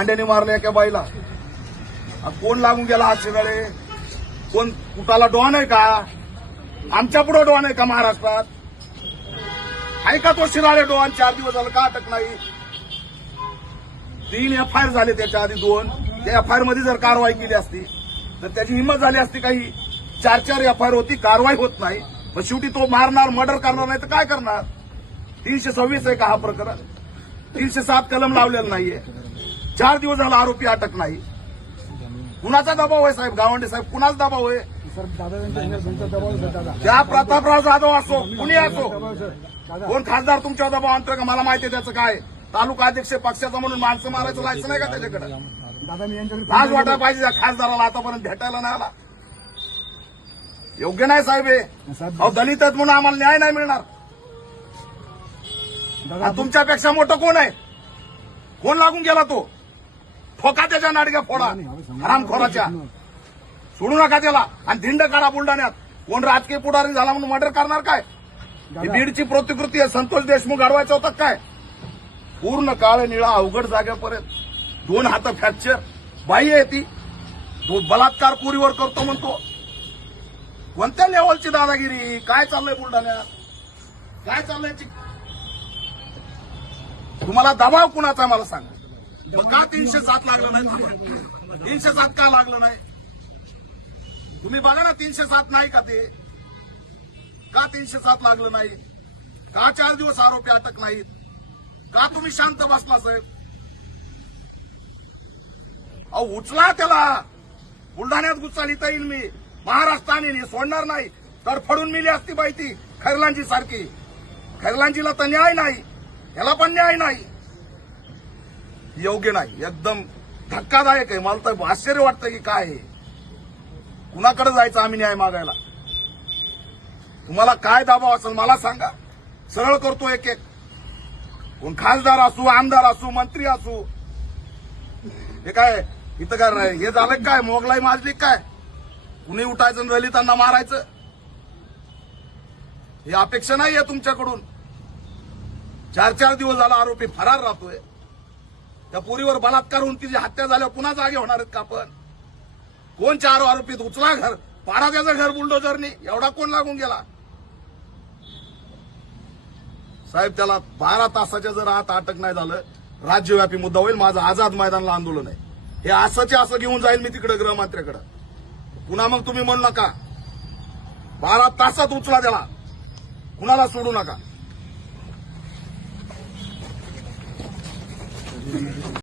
भांड्याने मारले एका बाईला. कोण लागून गेला हा शिराळे? कोण कुठाला डॉन आहे का? आमच्या पुढे डॉन आहे का महाराष्ट्रात? आहे का तो शिराळे डॉन? 4 दिवस झालं का अटक नाही? 3 एफआयआर झाले त्याच्या आधी 2. त्या एफआयआर मध्ये जर कारवाई केली असती तर त्याची हिंमत झाली असती. काही 4 एफआयआर होती, कारवाई होत नाही. मग शेवटी तो मारणार, मर्डर करणार नाही तर काय करणार? 326 आहे का हा प्रकरण? 307 कलम लावलेला नाहीये. 4 दिवस झाला आरोपी अटक नाही. कुणाचा दबाव आहे साहेब? गावंडे साहेब, कुणाचा दबाव आहे? त्या प्रतापराव जाधव असो, कुणी असो, कोण खासदार तुमच्यावर दबाव आणतोय का? मला माहिती आहे त्याचं काय. तालुका अध्यक्ष पक्षाचा म्हणून माणसं मारायचं लायसन आहे का त्याच्याकडे? लाज वाटायला पाहिजे त्या खासदाराला. आतापर्यंत भेटायला नाही आला. योग्य नाही साहेब हे. अहो, दलित आहेत म्हणून आम्हाला न्याय नाही मिळणार. तुमच्यापेक्षा मोठं कोण आहे? कोण लागून गेला तो? ठोका त्याच्या नाडक्या फोडा, हरामखोराच्या. सोडू नका त्याला. आणि धिंड काढा बुलढाण्यात. कोण राजकीय पुढारी झाला म्हणून मर्डर करणार काय? ही बीडची प्रतिकृती आहे. संतोष देशमुख अडवायचं होतं काय? पूर्ण काळ निळा अवघड जाग्यापर्यंत 2 हात फ्रॅक्चर. बाई आहे ती. बलात्कार पुरीवर करतो म्हणतो. कोणत्या लेवलची दादागिरी? काय चाललंय बुलढाण्यात? काय चाललंय? तुम्हाला दबाव कुणाचा मला सांगा. का 307 लागलं नाही? 307 का लागलं नाही? तुम्ही बघा ना, 307 नाही का ते? का 307 लागलं नाही? का 4 दिवस आरोपी अटक नाहीत? का तुम्ही शांत बसला साहेब? अहो, उचला त्याला. बुलढाण्यात गुच्चालिता येईल मी. महाराष्ट्राने सोडणार नाही. तडफडून मिली असती बाई ती खैरलांजी सारखी. खैरलांजीला तर न्याय नाही, याला पण न्याय नाही. योग्य नाही. एकदम धक्कादायक आहे. मला तर आश्चर्य वाटतं की काय आहे. कुणाकडे जायचं आम्ही न्याय मागायला? तुम्हाला काय दबाव असेल मला सांगा. सरळ करतो एक एक. कोण खासदार असू, आमदार असू, मंत्री असू. हे काय इथं काय हे झालं काय? मोगलाई माजली काय? कुणी उठायचं आणि दलितांना मारायचं? ही अपेक्षा नाहीये तुमच्याकडून. 4 दिवस झाला आरोपी फरार राहतोय. त्या पोरीवर बलात्कार होऊन तिची हत्या झाल्यावर पुन्हा जागे होणार आहेत का आपण? कोण 4 आरोपीत? उचला घर, पाडा त्याचं घर बुलडोजरनी. एवढा कोण लागून गेला? साहेब, त्याला 12 तासाच्या जर आत अटक नाही झालं, राज्यव्यापी मुद्दा होईल. माझं आझाद मैदानला आंदोलन आहे. हे असं घेऊन जाईल मी तिकडे गृहमंत्र्याकडे. पुन्हा मग तुम्ही म्हणू नका. 12 तासात उचला त्याला. कुणाला सोडू नका.